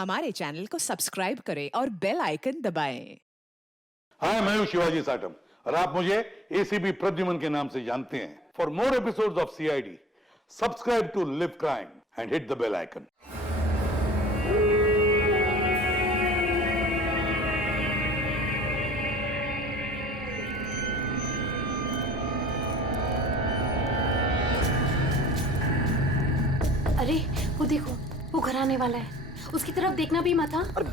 हमारे चैनल को सब्सक्राइब करें और बेल आइकन दबाएं। हाय, मैं हूं शिवाजी साटम और आप मुझे एसीपी प्रद्युमन के नाम से जानते हैं। For more episodes of CID, subscribe to live crime and hit the bell icon. अरे वो देखो, वो घर आने वाला है। उसकी तरफ देखना भी मत। हाँ, अरे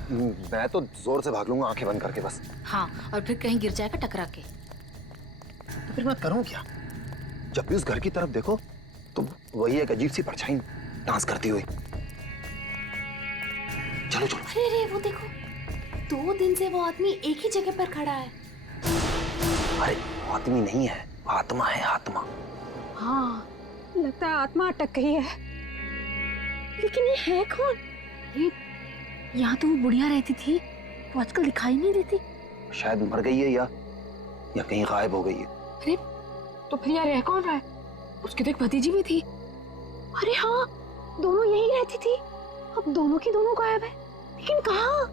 मैं तो जोर से भाग लूंगा आंखें बंद करके बस। हाँ, और फिर कहीं गिर जाएगा टकरा के। तो फिर मैं करूं क्या? जब भी उस घर की तरफ देखो तो वही एक अजीब सी परछाई डांस करती हुई। चलो चलो। अरे अरे वो देखो, 2 दिन से वो आदमी एक ही जगह पर खड़ा है। अरे आदमी नहीं है, आत्मा है, आत्मा। हाँ, लगता है आत्मा अटक गई है। लेकिन ये है कौन? ये यहाँ तो वो बुढ़िया रहती थी, वो आजकल दिखाई नहीं देती। शायद मर गई है या कहीं गायब हो गई है। अरे तो फिर यार रह कौन रहा है? उसकी तो एक भतीजी भी थी। अरे हाँ, दोनों यही रहती थी। अब दोनों की दोनों गायब है, लेकिन कहाँ?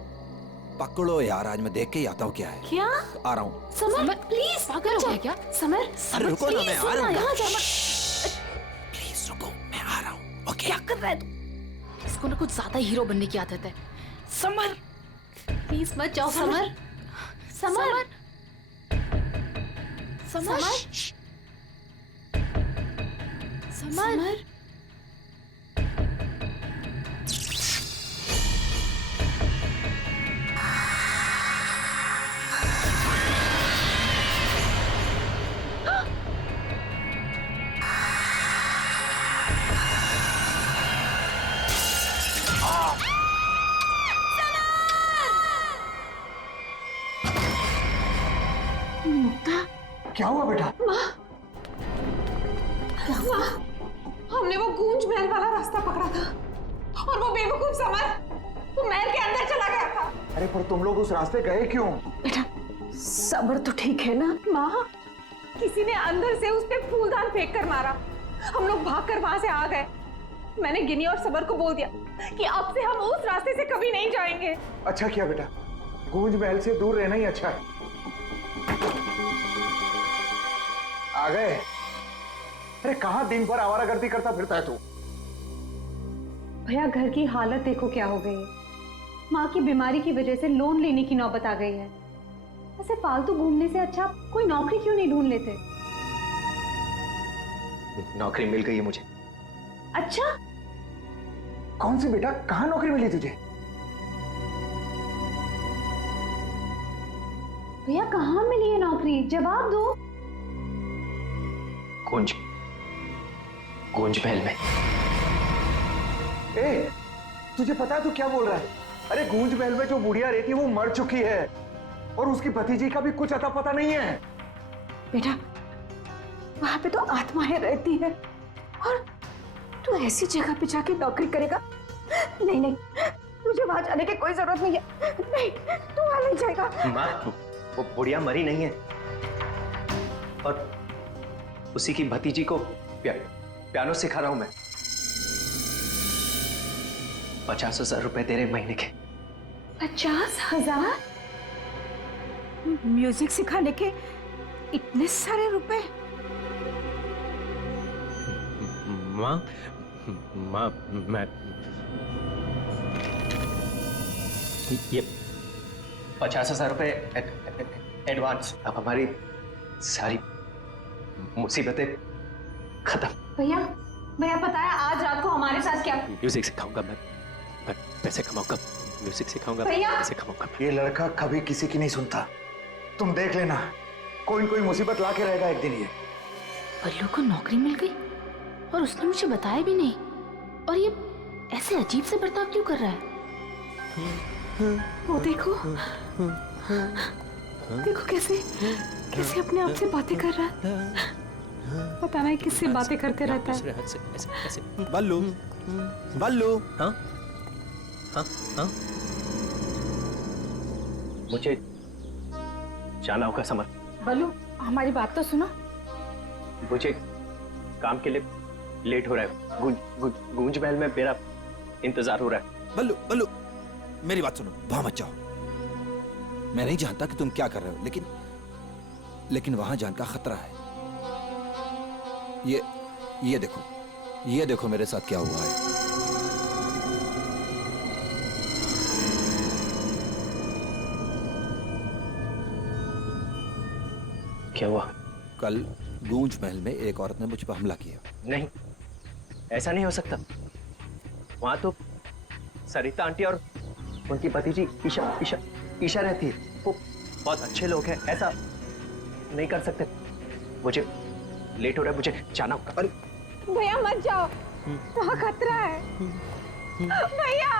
पकड़ो यार, आज मैं देख के ही आता हूँ क्या है। क्या? आ रहा हूँ। समर प्लीज पागल हो गया क्या? समर, अरे रुको ना, मैं आ रहा हूँ। यहाँ जा। प्लीज रुको, मैं आ रहा हूँ। ओके। क्या कर रहा है तू? इसको ना कुछ ज्यादा हीरो बनने की आदत है। समर प्लीज मत जाओ। Summer summer summer summer. क्या हुआ बेटा? हमने वो गूंज महल वाला रास्ता पकड़ा था और वो बेवकूफ समर वो महल के अंदर चला गया था। अरे पर तुम लोग उस रास्ते गए क्यों? बेटा सबर तो ठीक है ना? माँ, किसी ने अंदर से उस पे फूलदान फेंक कर मारा। हम लोग भागकर वहां से आ गए। मैंने गिनी और सबर को बोल दिया कि अब से हम उस रास्ते से कभी नहीं जाएंगे। अच्छा किया बेटा, गूंज महल से दूर रहना ही अच्छा है। आ गए? अरे कहाँ दिन भर आवारागर्दी करता फिरता है तू? भैया घर की हालत देखो क्या हो गई है। माँ की बीमारी की वजह से लोन लेने की नौबत आ गई है। ऐसे फालतू घूमने से अच्छा कोई नौकरी क्यों नहीं ढूंढ लेते? नौकरी मिल गई है मुझे। अच्छा, कौन सी बेटा? कहाँ नौकरी मिली तुझे? भैया कहाँ मिली है नौकरी? जवाब दो। गूंज महल में। ए, तुझे पता है तू क्या बोल रहा है? अरे गूंज महल में जो बुढ़िया रहती है वो मर चुकी है और उसकी भतीजी का भी कुछ अता पता नहीं है। बेटा वहां पे तो आत्माएं रहती है और तू ऐसी जगह पे जाके नौकरी करेगा? नहीं नहीं, तुझे वहां जाने की कोई जरूरत नहीं है। नहीं, तू वहां नहीं जाएगा। माँ, वो बुढ़िया मरी नहीं है और उसी की भतीजी को पियानो सिखा रहा हूं मैं। 50,000 रुपए दे रहे महीने के। 50,000? म्यूजिक सिखाने के इतने सारे रुपए? माँ मैं ये 50,000 रुपए एडवांस। अब हमारी सारी मुसीबतें खत्म। भैया भैया पता है आज रात को हमारे साथ क्या? म्यूजिक सिखाऊंगा मैं पैसे कमाऊंगा। म्यूजिक सिखाऊंगा, भैया पैसे कमाऊंगा। ये लड़का कभी किसी की नहीं सुनता। तुम देख लेना, कोई न कोई मुसीबत ला के रहेगा एक दिन ये। बल्लू को नौकरी मिल गई और उसने मुझे बताया भी नहीं। और ये ऐसे अजीब से बर्ताव क्यों कर रहा है? वो देखो देखो कैसे कैसे अपने आप से बातें कर रहा है। पता नहीं किससे बातें करते रहता है। ऐसे बल्लू, बल्लू। हाँ हाँ हाँ, मुझे जाना होगा समर। बल्लू हमारी बात तो सुनो। मुझे काम के लिए लेट हो रहा है। गूंज महल में मेरा इंतजार हो रहा है। बल्लू, बल्लू, मेरी बात सुनो, वहां मत जाओ। मैं नहीं जानता कि तुम क्या कर रहे हो, लेकिन वहां जान का खतरा है। ये देखो मेरे साथ क्या हुआ है। क्या हुआ? कल गूंज महल में एक औरत ने मुझ पर हमला किया। नहीं, ऐसा नहीं हो सकता। वहां तो सरिता आंटी और उनकी भतीजी ईशा रहती है। वो बहुत अच्छे लोग हैं, ऐसा नहीं कर सकते। मुझे लेट हो रहा है, मुझे जाना होगा। अरे भैया मत जाओ, वहाँ खतरा है भैया।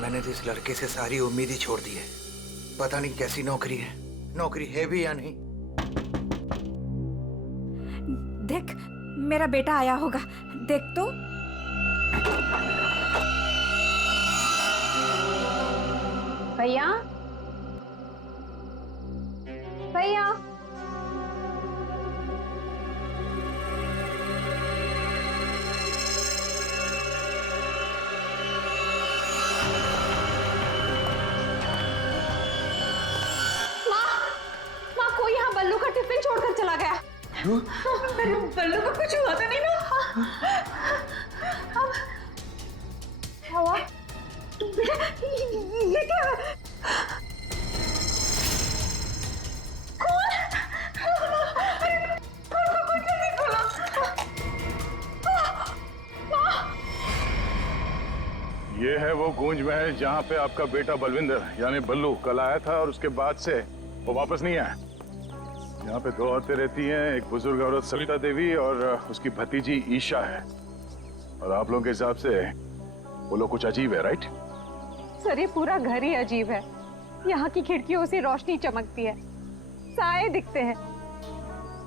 मैंने तो इस लड़के से सारी उम्मीद ही छोड़ दी है। पता नहीं कैसी नौकरी है भी या नहीं। देख, मेरा बेटा आया होगा, देख तो। भैया, भैया, कोई यहाँ बल्लू का टिफिन छोड़कर चला गया। मेरे बल्लू को कुछ हुआ तो नहीं ना? अब क्या हुआ? ये क्या? कौन? अरे कौन जल्दी खोलो। ये है वो गूंज महल जहाँ पे आपका बेटा बलविंदर यानी बल्लू कल आया था और उसके बाद से वो वापस नहीं आया। यहाँ पे दो औरतें रहती हैं, एक बुजुर्ग औरत सविता देवी और उसकी भतीजी ईशा है। और आप लोगों के हिसाब से वो लोग कुछ अजीब है, राइट? सर, ये पूरा घर ही अजीब है। यहाँ की खिड़कियों से रोशनी चमकती है, साए दिखते हैं,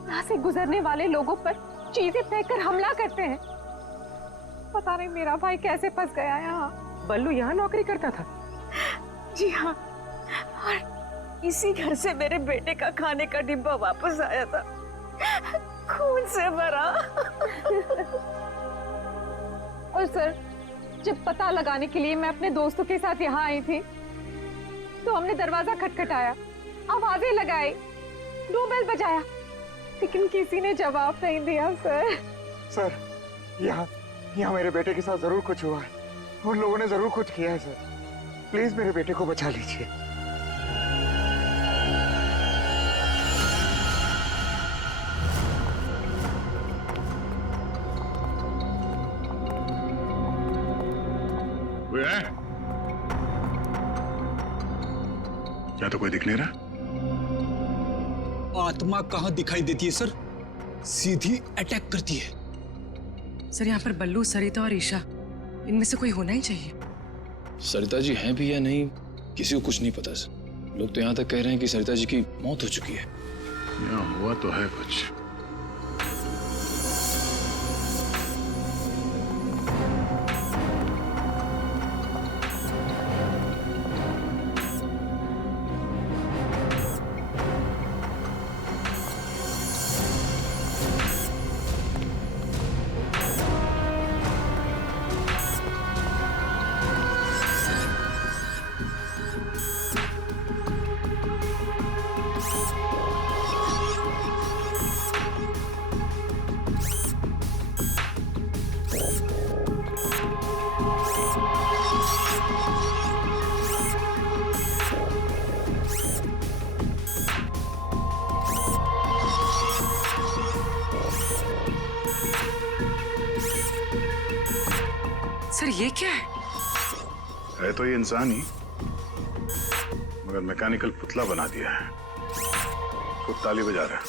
यहाँ से गुजरने वाले लोगों पर चीजें फेंककर हमला करते हैं। पता नहीं मेरा भाई कैसे फंस गया यहाँ। बल्लू यहाँ नौकरी करता था? जी हाँ, और इसी घर से मेरे बेटे का खाने का डिब्बा वापस आया था, खून से भरा। और सर, जब पता लगाने के लिए मैं अपने दोस्तों के साथ यहाँ आई थी तो हमने दरवाजा खटखटाया, आवाजें लगाई, डोरबेल बजाया, लेकिन किसी ने जवाब नहीं दिया। सर, यहाँ मेरे बेटे के साथ जरूर कुछ हुआ है। उन लोगों ने जरूर कुछ किया है सर। प्लीज मेरे बेटे को बचा लीजिए। क्या तो कोई दिख नहीं रहा? आत्मा कहाँ दिखाई देती है सर, सीधी अटैक करती है। सर, यहाँ पर बल्लू, सरिता और ईशा, इनमें से कोई होना ही चाहिए। सरिता जी हैं भी या नहीं, किसी को कुछ नहीं पता सर। लोग तो यहाँ तक कह रहे हैं कि सरिता जी की मौत हो चुकी है। यहाँ हुआ तो है कुछ। सर ये क्या है तो ये इंसान ही, मगर मैकेनिकल पुतला बना दिया है। खुद ताली बजा रहा है।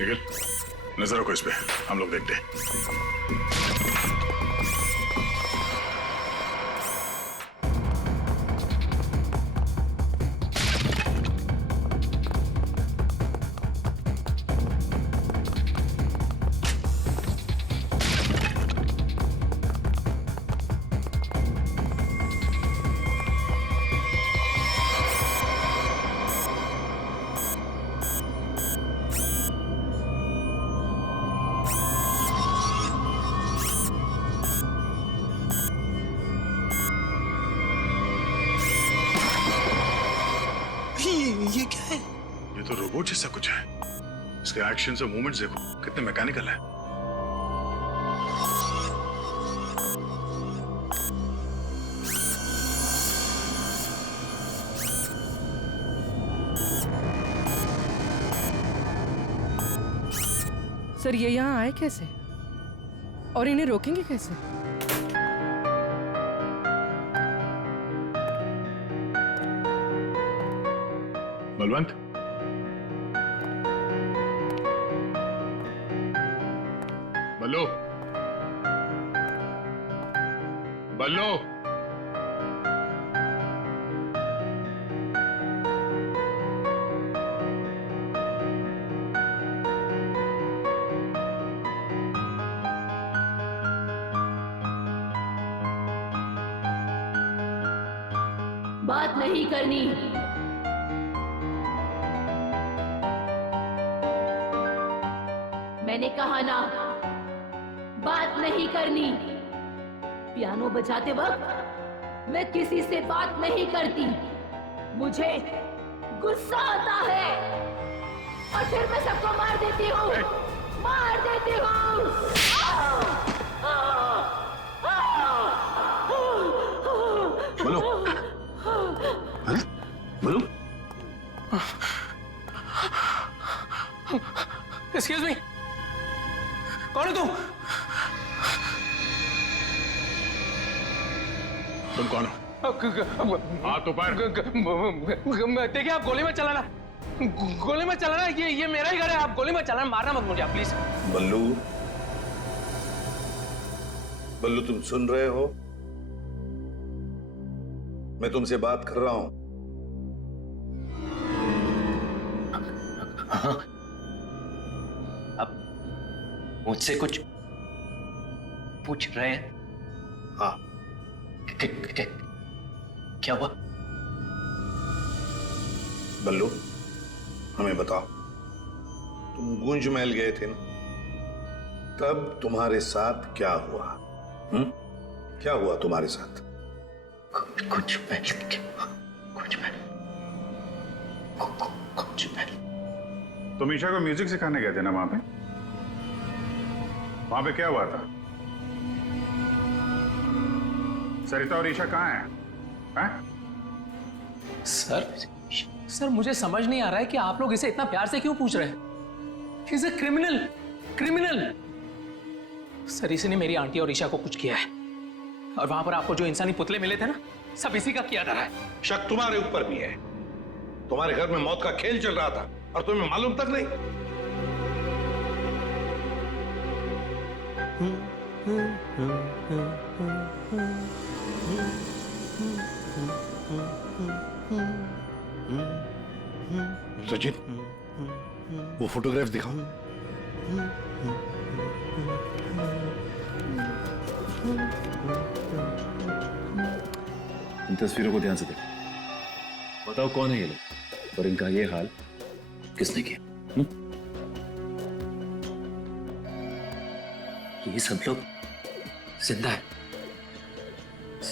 निखिल, नजर रखो इस पे, हम लोग देखते हैं। ये क्या है? ये तो रोबोट जैसा कुछ है। इसके एक्शंस और मूवमेंट्स देखो, कितने मैकेनिकल है। सर ये यहाँ आए कैसे और इन्हें रोकेंगे कैसे? बलवंत, बल्लू, बल्लू, बात नहीं करनी। मैंने कहा ना, बात नहीं करनी। पियानो बजाते वक्त मैं किसी से बात नहीं करती। मुझे गुस्सा आता है और फिर मैं सबको मार देती हूँ, मार देती हूँ। बोलो, बोलो। एक्सक्यूज मी, कौन है तुम? तुम कौन हो? हाथ ऊपर। देखिए आप गोली मत चलाना, गोली मत चलाना। ये मेरा ही घर है, आप गोली मत चलाना, मारना मत मुझे प्लीज। बल्लू, बल्लू तुम सुन रहे हो? मैं तुमसे बात कर रहा हूं। हाँ, आप मुझसे कुछ पूछ रहे हैं? हाँ। क्या हुआ? बल्लू, हमें बताओ, तुम गुंज महल गए थे ना, तब तुम्हारे साथ क्या हुआ? क्या हुआ तुम्हारे साथ? कुछ महल। तुम ईशा को म्यूजिक सिखाने गए थे ना वहां पे? वहां पे क्या हुआ था? सरिता और ईशा कहाँ हैं? सर मुझे समझ नहीं आ रहा है कि आप लोग इसे इतना प्यार से क्यों पूछ रहे हैं? He's a criminal। सर इसी ने मेरी आंटी और ईशा को कुछ किया है, और वहां पर आपको जो इंसानी पुतले मिले थे ना, सब इसी का किया जा रहा है। शक तुम्हारे ऊपर भी है। तुम्हारे घर में मौत का खेल चल रहा था और तुम्हें मालूम तक नहीं। सचिन, वो फोटोग्राफ दिखाओ। इन तस्वीरों को ध्यान से देखो। बताओ कौन है ये लोग और इनका ये हाल किसने किया? ये सब लोग जिंदा है,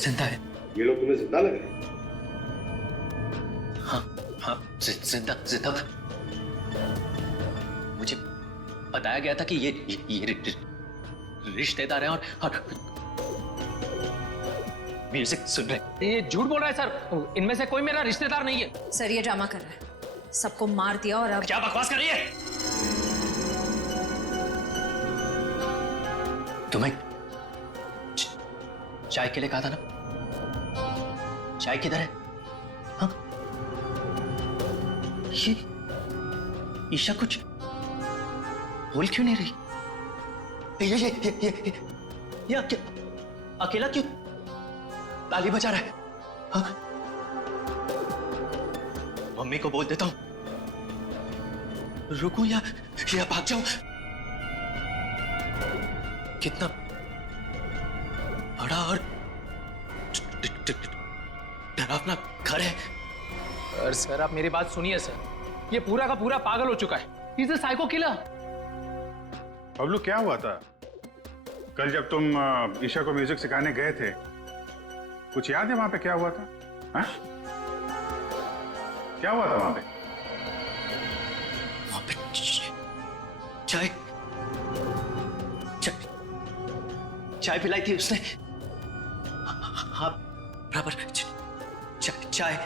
जिंदा है। ये लोग तुम्हें जिंदा लग रहे हैं? हाँ, जिंदा। मुझे बताया गया था कि ये रिश्तेदार हैं और म्यूजिक सुन रहे। ये झूठ बोल रहा है सर, इनमें से कोई मेरा रिश्तेदार नहीं है। सर ये ड्रामा कर रहा है, सबको मार दिया और अब क्या बकवास कर रही है? तुम्हें चाय के लिए कहा था ना, चाय किधर है? हाँ? ये ईशा कुछ बोल क्यों नहीं रही? ये अकेला क्यों ताली बजा रहा है? हाँ? मम्मी को बोल देता हूं, रुकूं या भाग जाऊं? कितना बड़ा और डरावना घर है। सर आप मेरी बात सुनिए सर, ये पूरा का पूरा पागल हो चुका है। He's a psycho killer। Bablu क्या हुआ था कल जब तुम ईशा को म्यूजिक सिखाने गए थे? कुछ याद है वहां पे क्या हुआ था? हा? क्या हुआ था वहां पे? चाय चाय पिलाई थी उसने। हाँ बराबर। चाय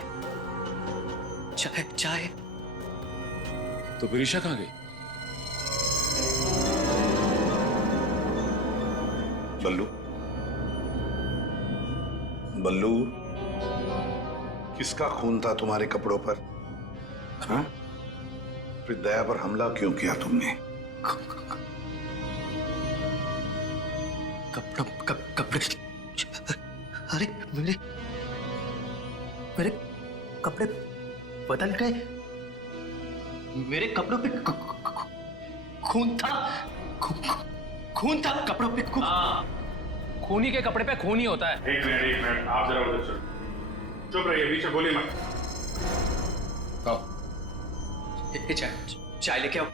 चाय चाय। तो फिर ईशा कहाँ गई? बल्लू, बल्लू, किसका खून था तुम्हारे कपड़ों पर? हाँ? फिर दया पर हमला क्यों किया तुमने? कपड़े अरे मेरे कपड़े बदल गए। मेरे कपड़ों पे खून था। खून था कपड़ों पे। खूनी के कपड़े पे खून ही होता है। एक मिनट, आप जरा उधर चलो। चुप रहिए, बीच में बोलिए मत। चाय लेके आओ।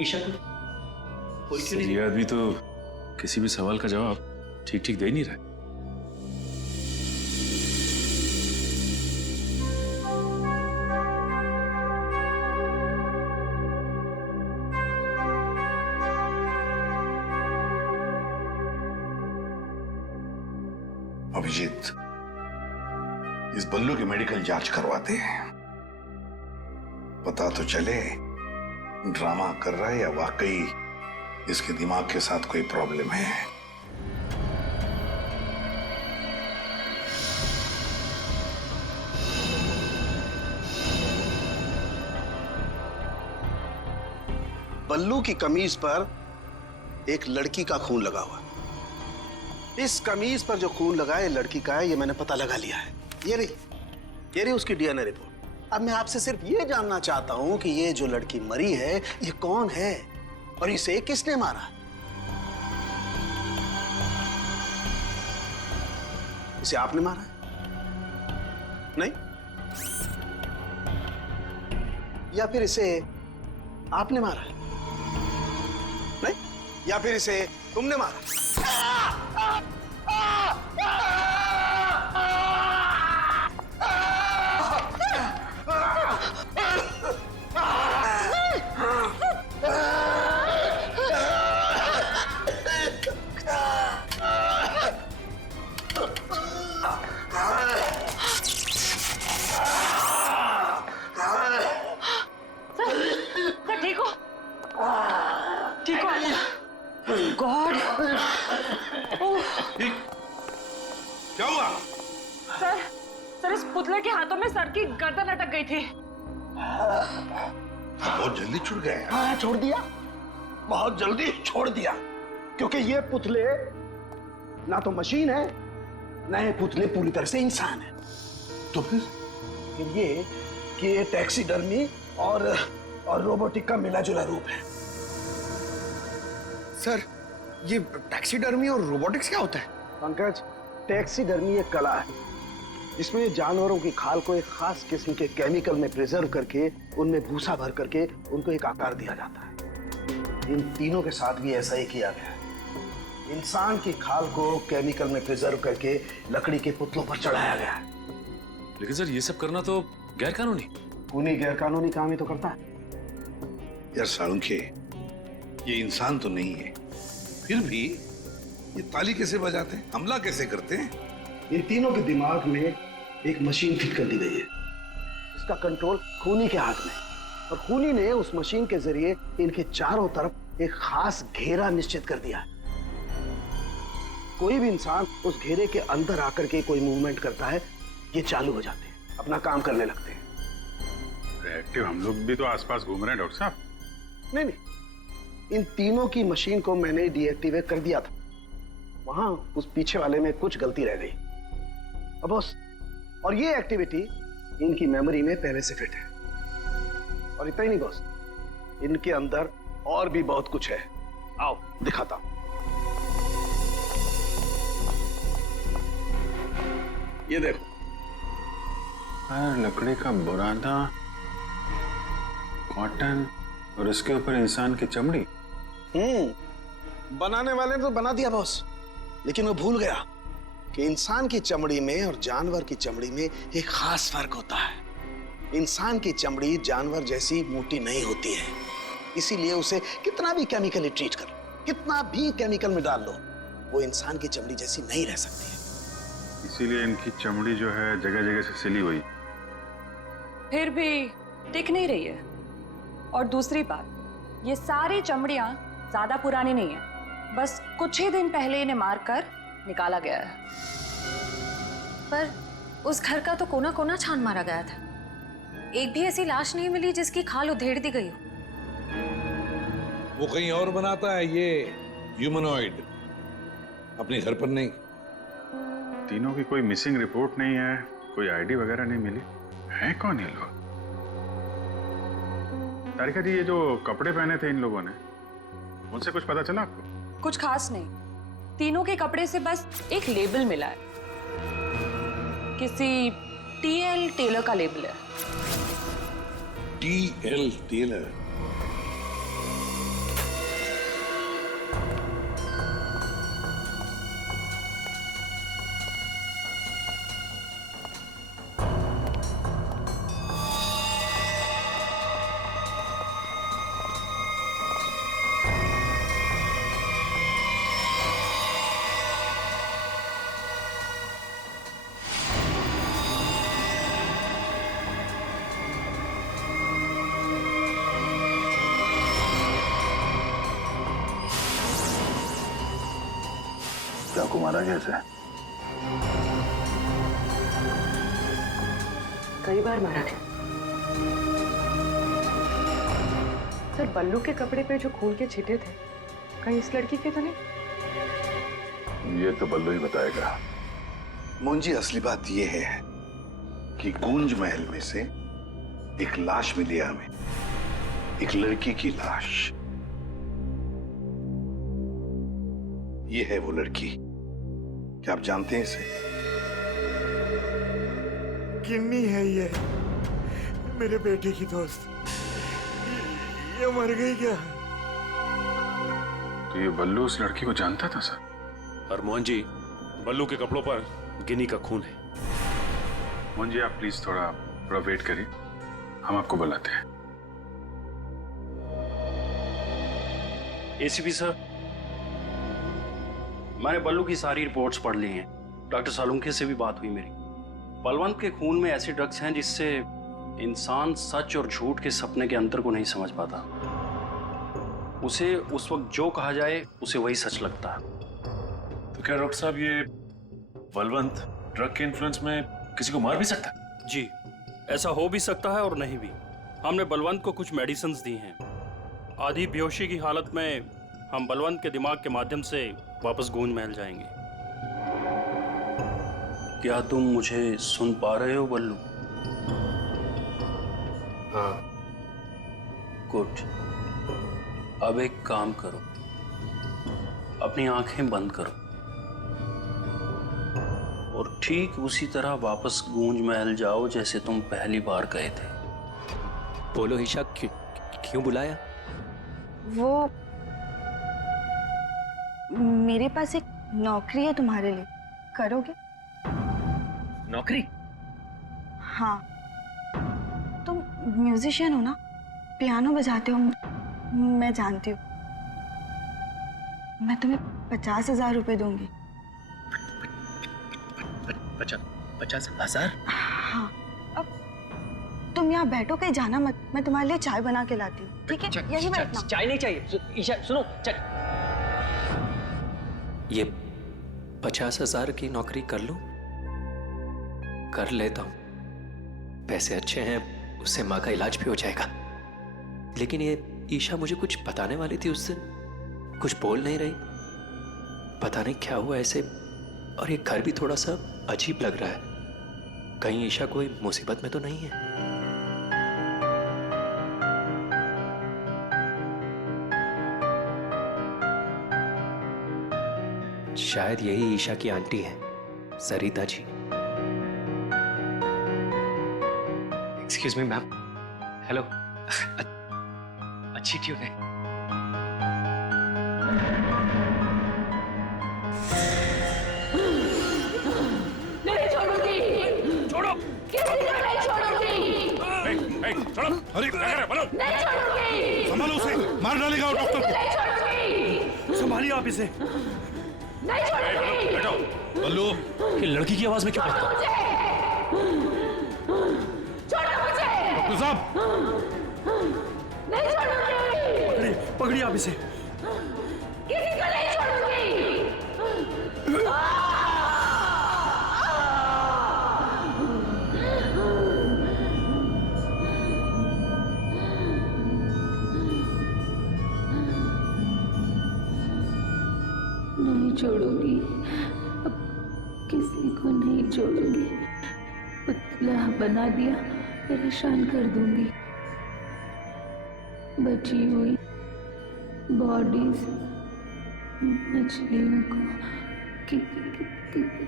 ईशा को ये आदमी तो किसी भी सवाल का जवाब ठीक ठीक दे नहीं रहा है। अभिजीत, इस बल्लू की मेडिकल जांच करवाते हैं, पता तो चले ड्रामा कर रहा है या वाकई इसके दिमाग के साथ कोई प्रॉब्लम है। बल्लू की कमीज पर एक लड़की का खून लगा हुआ। इस कमीज पर जो खून लगा है लड़की का है, ये मैंने पता लगा लिया है। ये रही उसकी डीएनए रिपोर्ट। अब मैं आपसे सिर्फ ये जानना चाहता हूं कि ये जो लड़की मरी है ये कौन है और इसे किसने मारा? इसे आपने मारा है? नहीं? या फिर इसे आपने मारा है? नहीं? या फिर इसे तुमने मारा? क्या हुआ? सर इस पुतले के हाथों में सर की गर्दन अटक गई थी। बहुत जल्दी छूट गए। हाँ, छोड़ दिया, बहुत जल्दी छोड़ दिया, क्योंकि ये पुतले ना तो मशीन है ना ये पुतले पूरी तरह से इंसान है। तो फिर ये कि ये टैक्सीडर्मी और रोबोटिक का मिला जुला रूप है। सर ये टैक्सीडर्मी और रोबोटिक्स क्या होता है? पंकज, टैक्सीडर्मी एक कला है जिसमें जानवरों की खाल को एक खास किस्म के केमिकल में प्रिजर्व करके उनमें भूसा भर करके उनको एक आकार दिया जाता है। इन तीनों के साथ भी ऐसा ही किया गया है। इंसान की खाल को केमिकल में प्रिजर्व करके लकड़ी के पुतलों पर चढ़ाया गया है। लेकिन सर ये सब करना तो गैर कानूनी। खूनी गैर कानूनी काम ही तो करता है। यार साळुंखे, ये इंसान तो नहीं है, फिर भी ये ताली कैसे बजाते हैं, हमला कैसे करते हैं? इन तीनों के दिमाग में एक मशीन फिट कर दी गई है। इसका कंट्रोल खूनी के हाथ में, और खूनी ने उस मशीन के जरिए इनके चारों तरफ एक खास घेरा निश्चित कर दिया है। कोई भी इंसान उस घेरे के अंदर आकर के कोई मूवमेंट करता है, ये चालू हो जाते हैं, अपना काम करने लगते हैं। एक्टिव हम लोग भी तो आसपास घूम रहे हैं डॉक्टर साहब। नहीं, इन तीनों की मशीन को मैंने डीएक्टिवेट कर दिया था। वहां उस पीछे वाले में कुछ गलती रह गई। अब बॉस, और ये एक्टिविटी इनकी मेमोरी में पहले से फिट है। और इतना ही नहीं बॉस, इनके अंदर और भी बहुत कुछ है। आओ दिखाता हूं। ये देखो, लकड़ी का बुरादा, कॉटन और इसके ऊपर इंसान की चमड़ी। बनाने वाले ने तो बना दिया बॉस, लेकिन वो भूल गया कि इंसान की चमड़ी में और जानवर की चमड़ी में एक खास फर्क होता है। इंसान की चमड़ी जानवर जैसी मोटी नहीं होती है, इसीलिए उसे कितना भी केमिकली ट्रीट कर लो, कितना भी केमिकल में डाल लो, वो इंसान की चमड़ी जैसी नहीं रह सकती है। इसीलिए इनकी चमड़ी जो है जगह जगह से सिली हुई। फिर भी टिक नहीं रही है। और दूसरी बात, ये सारी चमड़ियां ज्यादा पुरानी नहीं है, बस कुछ ही दिन पहले इन्हें मारकर निकाला गया है। पर उस घर का तो कोना कोना छान मारा गया था, एक भी ऐसी लाश नहीं मिली जिसकी खाल उधेड़ दी गई हो। वो कहीं और बनाता है ये ह्यूमनॉइड, अपने घर पर नहीं। तीनों की कोई मिसिंग रिपोर्ट नहीं है, कोई आईडी वगैरह नहीं मिली। हैं कौन ये लोग? तारिका जी, ये जो कपड़े पहने थे इन लोगों ने, उनसे कुछ पता चला आपको? कुछ खास नहीं, तीनों के कपड़े से बस एक लेबल मिला है, किसी टीएल टेलर का लेबल है। TL tailor? चाकू मारा कैसे? कई बार मारा गया। सर, बल्लू के कपड़े पे जो खून के छींटे थे, कहीं इस लड़की के तो नहीं? ये तो बल्लू ही बताएगा। मुंजी, असली बात ये है कि गूंज महल में से एक लाश मिली है हमें, एक लड़की की लाश। ये है वो लड़की। क्या आप जानते हैं इसे? किन्नी है ये, मेरे बेटे की दोस्त। ये मर गई क्या? तो ये बल्लू उस लड़की को जानता था सर? और मोहन जी, बल्लू के कपड़ों पर गिनी का खून है। मोहन जी, आप प्लीज थोड़ा वेट करिए, हम आपको बुलाते हैं। एसीपी सर, मैंने बल्लू की सारी रिपोर्ट्स पढ़ ली हैं। डॉक्टर सालुंखे से भी बात हुई मेरी। बलवंत के खून में ऐसे ड्रग्स हैं जिससे इंसान सच और झूठ के सपने के अंतर को नहीं समझ पाता। उसे उस वक्त जो कहा जाए उसे वही सच लगता है। तो क्या डॉक्टर साहब, ये बलवंत ड्रग के इन्फ्लुएंस में किसी को मार भी सकता है? जी, ऐसा हो भी सकता है और नहीं भी। हमने बलवंत को कुछ मेडिसिन दी हैं। आधी बेहोशी की हालत में हम बलवंत के दिमाग के माध्यम से वापस गूंज महल जाएंगे। क्या तुम मुझे सुन पा रहे हो बल्लू? हाँ। गुड। अब एक काम करो, अपनी आंखें बंद करो और ठीक उसी तरह वापस गूंज महल जाओ जैसे तुम पहली बार गए थे। बोलो ईशा, क्यों बुलाया? वो मेरे पास एक नौकरी है तुम्हारे लिए, करोगे? नौकरी? हाँ, तुम म्यूजिशियन हो ना, पियानो बजाते हो, मैं जानती हूँ। मैं तुम्हें 50,000 रुपए दूंगी। 50,000? हाँ, अब तुम यहाँ बैठो, कहीं जाना मत, मैं तुम्हारे लिए चाय बना के लाती हूँ, ठीक है? यही बैठना। चाय नहीं चाहिए ईशा, सुनो ये 50,000 की नौकरी कर लूं? कर लेता हूं, पैसे अच्छे हैं, उससे माँ का इलाज भी हो जाएगा। लेकिन ये ईशा मुझे कुछ बताने वाली थी उस दिन, कुछ बोल नहीं रही, पता नहीं क्या हुआ ऐसे। और ये घर भी थोड़ा सा अजीब लग रहा है, कहीं ईशा कोई मुसीबत में तो नहीं है? शायद यही ईशा की आंटी है, Sarita ji. Excuse me ma'am. Hello. अच्छी ट्यून है। नहीं छोड़ूंगी। छोड़ो। किसी को नहीं छोड़ूंगी। छोड़ो। अरे क्या कर रहे हो? बोलो। नहीं छोड़ूंगी। संभालो उसे, मार डालेगा वो डॉक्टर को। नहीं छोड़ूंगी। संभालिए आप इसे। नहीं छोड़ूंगी। बैठो। बल्लू, ये लड़की की आवाज में क्यों छोड़ो मुझे। छोड़ो मुझे। डॉक्टर साहब। नहीं छोड़ूंगी। पकड़िए आप इसे। किसी को नहीं छोड़ूंगी। नहीं छोड़ूंगी, अब किसी को नहीं छोड़ूंगी। पुतला बना दिया, परेशान कर दूंगी। बची हुई बॉडीज मछलियों को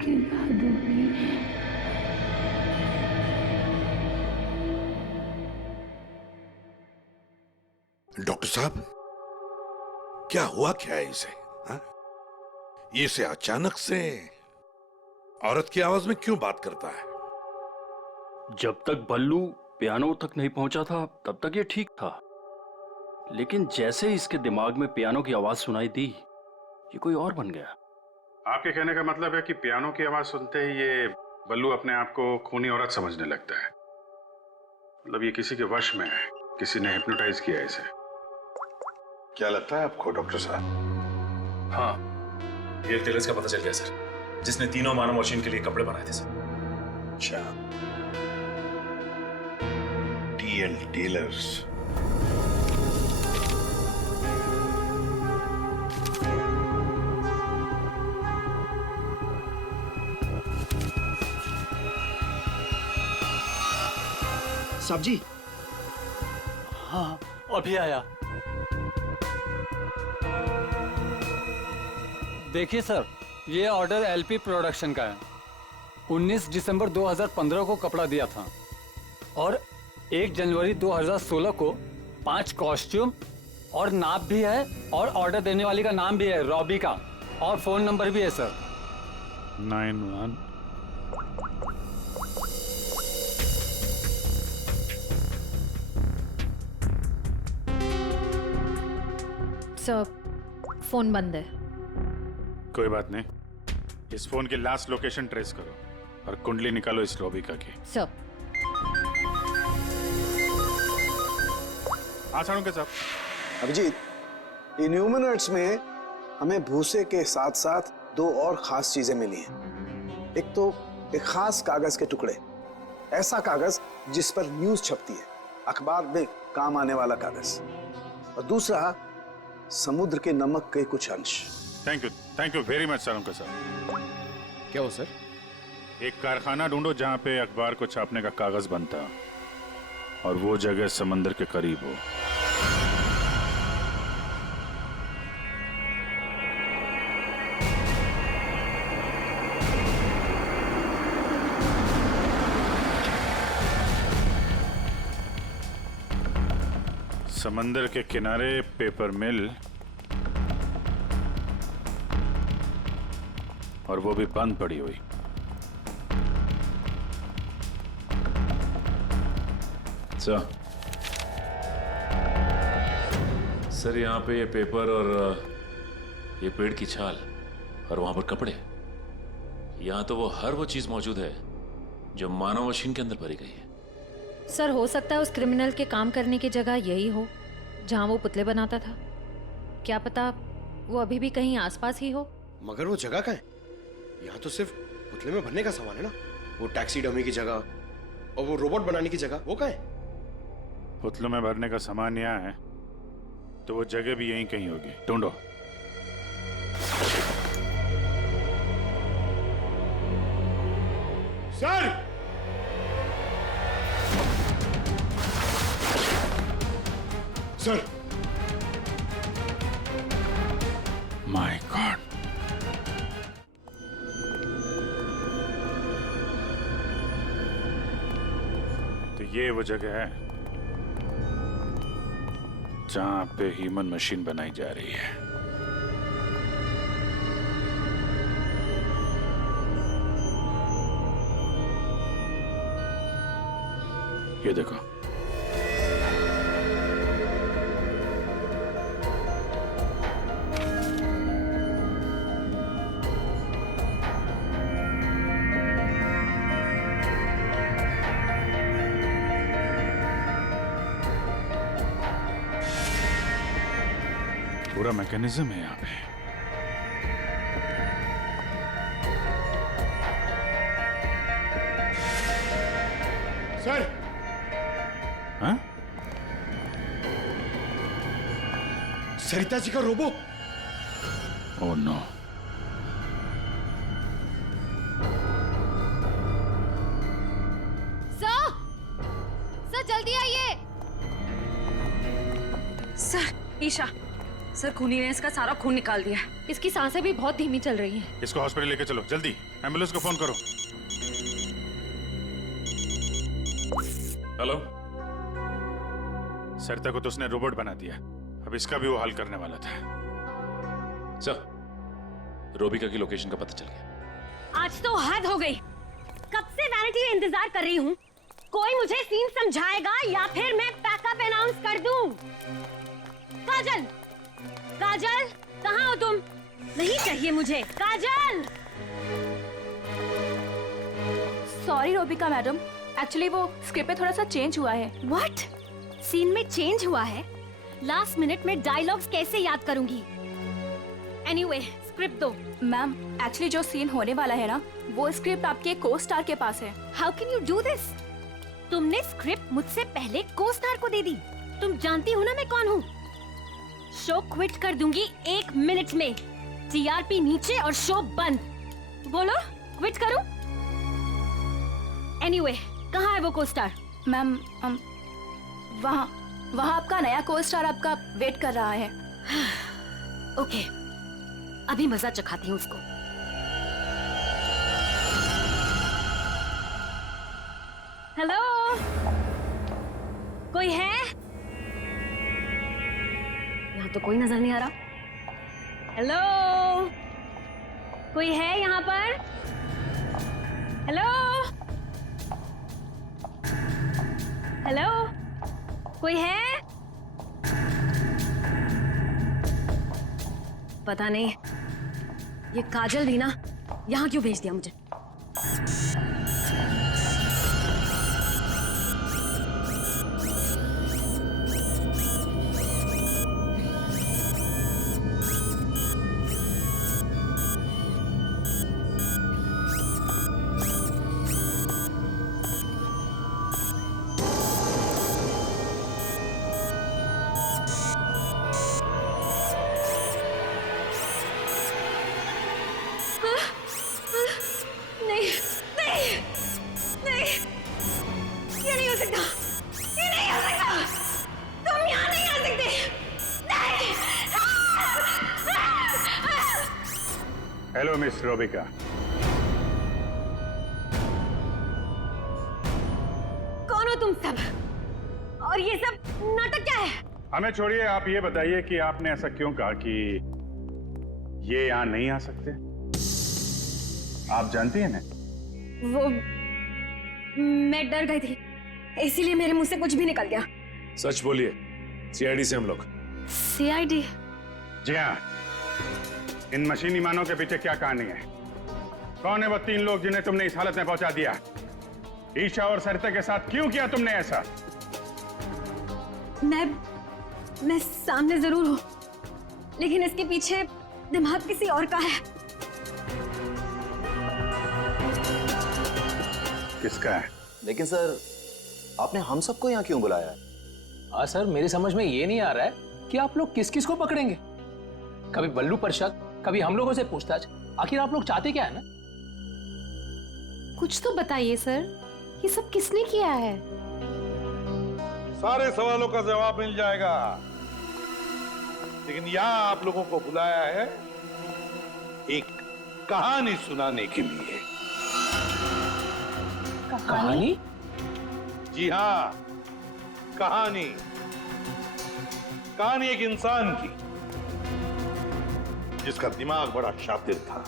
खिला दूंगी। डॉक्टर साहब, क्या हुआ क्या है इसे? हाँ? ये से अचानक से औरत की आवाज में क्यों बात करता है? जब तक बल्लू पियानो तक नहीं पहुंचा था तब तक ये ठीक था, लेकिन जैसे ही इसके दिमाग में पियानो की आवाज सुनाई दी, ये कोई और बन गया। आपके कहने का मतलब है कि पियानो की आवाज सुनते ही ये बल्लू अपने आप को खूनी औरत समझने लगता है। मतलब ये किसी के वश में है, किसी ने हिप्नोटाइज किया है इसे। क्या लगता है आपको डॉक्टर साहब? हाँ, ये टेलर्स का पता चल गया सर, जिसने तीनों मानव मशीन के लिए कपड़े बनाए थे सर। अच्छा, टी.एल. टेलर्स। साहब जी। हाँ, अभी आया। देखिए सर, ये ऑर्डर एलपी प्रोडक्शन का है। 19 दिसंबर 2015 को कपड़ा दिया था और 1 जनवरी 2016 को 5 कॉस्ट्यूम और नाप भी है, और ऑर्डर देने वाली का नाम भी है, रॉबी का, और फोन नंबर भी है सर। 91 सर, फोन बंद है। कोई बात नहीं, इस फोन की लास्ट लोकेशन ट्रेस करो और कुंडली निकालो इस रॉबिका की। सर। हाँ साळुंखे साहब। अभिजीत, इन ह्यूमनॉइड्स में हमें भूसे के साथ साथ 2 और खास चीजें मिली हैं। एक तो एक खास कागज के टुकड़े, ऐसा कागज जिस पर न्यूज छपती है, अखबार में काम आने वाला कागज, और दूसरा समुद्र के नमक के कुछ अंश। Thank you very much Salunkhe साहब। क्या हो सर? एक कारखाना ढूंढो जहां पे अखबार को छापने का कागज बनता, और वो जगह समंदर के करीब हो। समंदर के किनारे पेपर मिल, और वो भी बंद पड़ी हुई। सर यहाँ पे ये पेपर और ये पेड़ की छाल और वहां पर कपड़े, यहाँ तो हर वो चीज मौजूद है जो मानव मशीन के अंदर भरी गई है। सर हो सकता है उस क्रिमिनल के काम करने की जगह यही हो जहाँ वो पुतले बनाता था। क्या पता वो अभी भी कहीं आसपास ही हो। मगर वो जगह कहाँ है? यहाँ तो सिर्फ पुतले में भरने का सामान है ना। वो टैक्सी डमी की जगह और वो रोबोट बनाने की जगह वो कहाँ है? पुतलों में भरने का सामान यहाँ है तो वो जगह भी यहीं कहीं होगी। ढूंढो। सर! सर! My God. तो ये वो जगह है जहां पे ह्यूमन मशीन बनाई जा रही है। ये देखो, पूरा मैकेनिज्म है यहाँ पे। सर! हाँ? सरिता जी का रोबो। Oh no. सर जल्दी आइए। सर, ईशा, सर खूनी ने इसका सारा खून निकाल दिया। इसकी सांसें भी बहुत धीमी चल रही हैं। इसको हॉस्पिटल लेके चलो जल्दी। एम्बुलेंस को फोन करो। हेलो। सरिता को तो उसने रोबोट बना दिया, अब इसका भी वो हल करने वाला था। सर, रोबिका की लोकेशन का पता चल गया। आज तो हद हो गई। कब से वैनिटी में इंतजार कर रही हूँ। कोई मुझे सीन समझाएगा या फिर मैं पैकअप अनाउंस कर दूं। काजल, काजल, कहाँ हो तुम? नहीं चाहिए मुझे। काजल! सॉरी रोबिका मैडम, एक्चुअली वो स्क्रिप्ट में थोड़ा सा चेंज हुआ है। व्हाट? सीन में चेंज हुआ है? लास्ट मिनट में डायलॉग्स कैसे याद करूंगी? एनीवे, स्क्रिप्ट दो। मैम, एक्चुअली जो सीन होने वाला है ना, वो स्क्रिप्ट आपके को स्टार के पास है। How can you do this? तुमने स्क्रिप्ट मुझसे पहले को स्टार को दे दी। तुम जानती हो ना मैं कौन हूँ। शो क्विट कर दूंगी 1 मिनट में। टीआरपी नीचे और शो बंद। बोलो, क्विट करूं? एनीवे, कहाँ है वो को स्टार? मैम, वहाँ आपका नया को स्टार आपका वेट कर रहा है। ओके, अभी मजा चखाती हूँ उसको। हेलो, कोई है? यहाँ तो कोई नजर नहीं आ रहा। हेलो, कोई है यहाँ पर? हेलो, हेलो, कोई है? पता नहीं ये काजल भी ना यहाँ क्यों भेज दिया मुझे। Hello miss Robika. कौन हो तुम सब? और ये सब नाटक क्या है? हमें छोड़िए, आप ये बताइए कि आपने ऐसा क्यों कहा कि ये यहाँ नहीं आ सकते? आप जानती हैं ना? वो मैं डर गई थी, इसीलिए मेरे मुंह से कुछ भी निकल गया। सच बोलिए, सीआईडी से हम लोग। सीआईडी? जी हाँ। इन मशीनी मानव के पीछे क्या कहानी है? कौन है वो 3 लोग जिन्हें तुमने इस हालत में पहुंचा दिया? ईशा और सरिता के साथ क्यों किया तुमने ऐसा? मैं सामने जरूर हूं, लेकिन इसके पीछे दिमाग किसी और का है। किसका है? लेकिन सर, आपने हम सबको यहाँ क्यों बुलाया है? हाँ सर, मेरी समझ में ये नहीं आ रहा है कि आप लोग किस किस को पकड़ेंगे। कभी बल्लू पर शक, कभी हम लोगों से पूछताछ। आखिर आप लोग चाहते क्या है ना? कुछ तो बताइए सर, ये सब किसने किया है? सारे सवालों का जवाब मिल जाएगा, लेकिन यहां आप लोगों को बुलाया है एक कहानी सुनाने के लिए। कहानी? जी हाँ, कहानी। कहानी एक इंसान की जिसका दिमाग बड़ा शातिर था।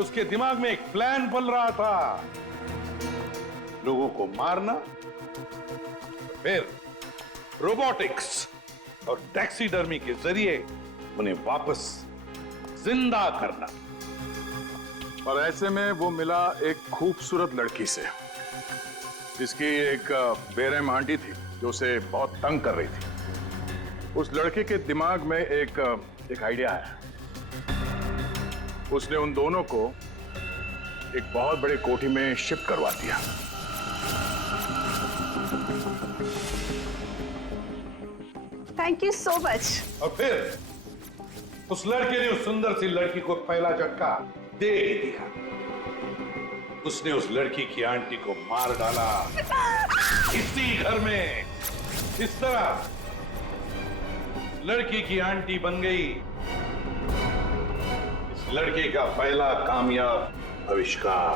उसके दिमाग में एक प्लान पल रहा था, लोगों को मारना, फिर रोबोटिक्स और टैक्सीडर्मी के जरिए उन्हें वापस जिंदा करना। और ऐसे में वो मिला एक खूबसूरत लड़की से, जिसकी एक बेरहम आंटी थी जो उसे बहुत तंग कर रही थी। उस लड़के के दिमाग में एक आइडिया आया। उसने उन दोनों को एक बहुत बड़े कोठी में शिफ्ट करवा दिया। Thank you so much. और फिर उस लड़के ने उस सुंदर सी लड़की को पहला झटका दे ही दिया। उसने उस लड़की की आंटी को मार डाला इसी घर में। इस तरह लड़की की आंटी बन गई इस लड़के का पहला कामयाब आविष्कार।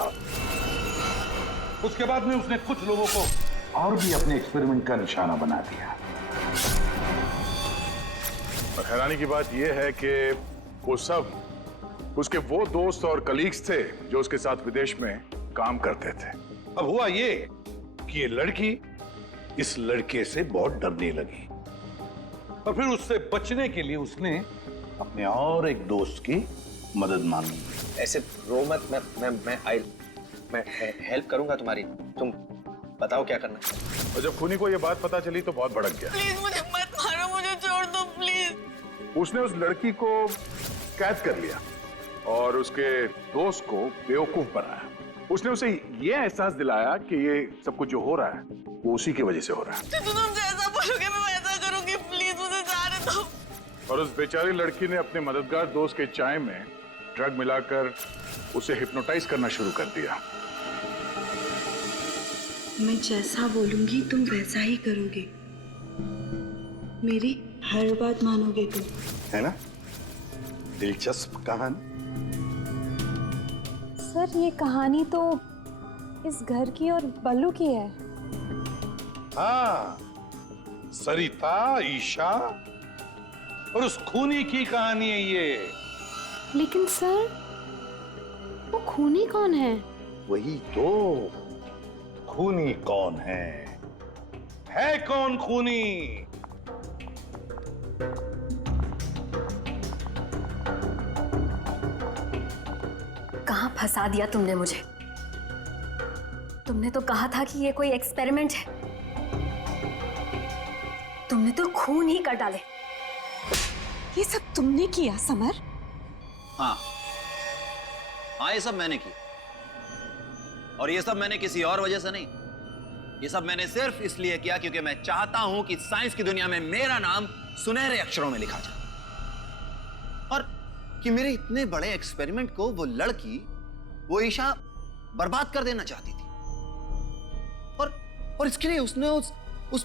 उसके बाद में उसने कुछ लोगों को और भी अपने एक्सपेरिमेंट का निशाना बना दिया। और हैरानी की बात यह है कि वो सब उसके वो दोस्त और कलीग्स थे जो उसके साथ विदेश में काम करते थे। अब हुआ ये कि ये लड़की इस लड़के से बहुत डरने लगी और फिर उससे बचने के लिए उसने अपने और एक दोस्त की मदद मांगी। ऐसे रो मत, मैं हेल्प करूंगा तुम्हारी। तुम बताओ क्या करना है। और जब खूनी को ये बात पता चली तो बहुत भड़क गया। प्लीज मुझे मत मारो, मुझे छोड़ दो प्लीज। उसने उस लड़की को कैद कर लिया और उसके दोस्त को बेवकूफ बनाया। उसने उसे ये एहसास दिलाया कि ये सब कुछ जो हो रहा है वो उसी की वजह से हो रहा है। तो तुम जैसा बोलोगे मैं वैसा करूंगी, प्लीज मुझे जाने दो। और उस बेचारी लड़की ने अपने मददगार दोस्त के चाय में ड्रग मिलाकर उसे हिप्नोटाइज करना शुरू कर दिया। मैं जैसा बोलूंगी तुम वैसा ही करोगे, मेरी हर बात मानोगे तुम, है ना? दिलचस्प कहानी। सर ये कहानी तो इस घर की और बल्लू की है। हाँ, सरिता, ईशा और उस खूनी की कहानी है ये। लेकिन सर, वो खूनी कौन है? वही तो, खूनी कौन है कौन खूनी? कहां फंसा दिया तुमने मुझे? तुमने तो कहा था कि ये कोई एक्सपेरिमेंट है। तुमने तो खून ही कर डाले। ये सब तुमने किया समर? हाँ, ये सब मैंने किया। और ये सब मैंने किसी और वजह से नहीं। ये सब मैंने सिर्फ इसलिए किया क्योंकि मैं चाहता हूं कि साइंस की दुनिया में मेरा नाम सुनहरे अक्षरों में लिखा जाए और कि मेरे इतने बड़े एक्सपेरिमेंट को वो लड़की, वो ईशा बर्बाद कर देना चाहती थी। और इसके लिए उसने उस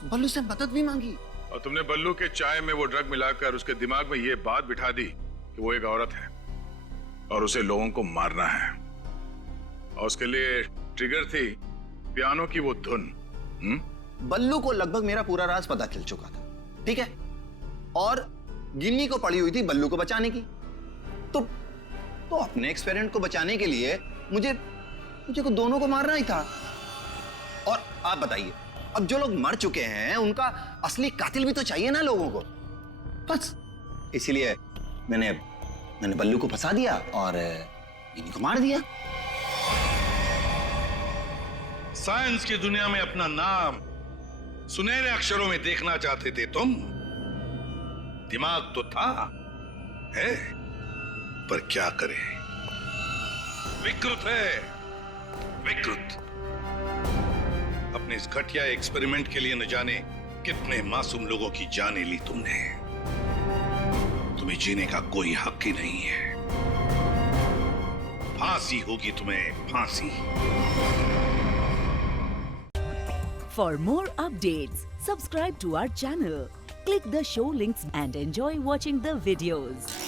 बल्लू से मदद भी मांगी। और तुमने बल्लू के चाय में वो ड्रग मिलाकर उसके दिमाग में ये बात बिठा दी कि वो एक औरत है और उसे लोगों को मारना है। और उसके लिए ट्रिगर थी पियानो की वो धुन। बल्लू को लगभग मेरा पूरा राज पता चल चुका था, ठीक है? और गिन्नी को पड़ी हुई थी बल्लू को बचाने की। तो अपने एक्सपेरिमेंट को बचाने के लिए मुझे को दोनों को मारना ही था। और आप बताइए, अब जो लोग मर चुके हैं उनका असली कातिल भी तो चाहिए ना लोगों को। बस इसीलिए मैंने बल्लू को फंसा दिया और इन्हीं को मार दिया। साइंस की दुनिया में अपना नाम सुनहरे अक्षरों में देखना चाहते थे तुम। दिमाग तो था, है, पर क्या करें, विकृत है, विकृत। अपने इस घटिया एक्सपेरिमेंट के लिए न जाने कितने मासूम लोगों की जानें ली तुमने। तुम्हें जीने का कोई हक ही नहीं है। फांसी होगी तुम्हें, फांसी। For more updates, subscribe to our channel, click the show links and enjoy watching the videos.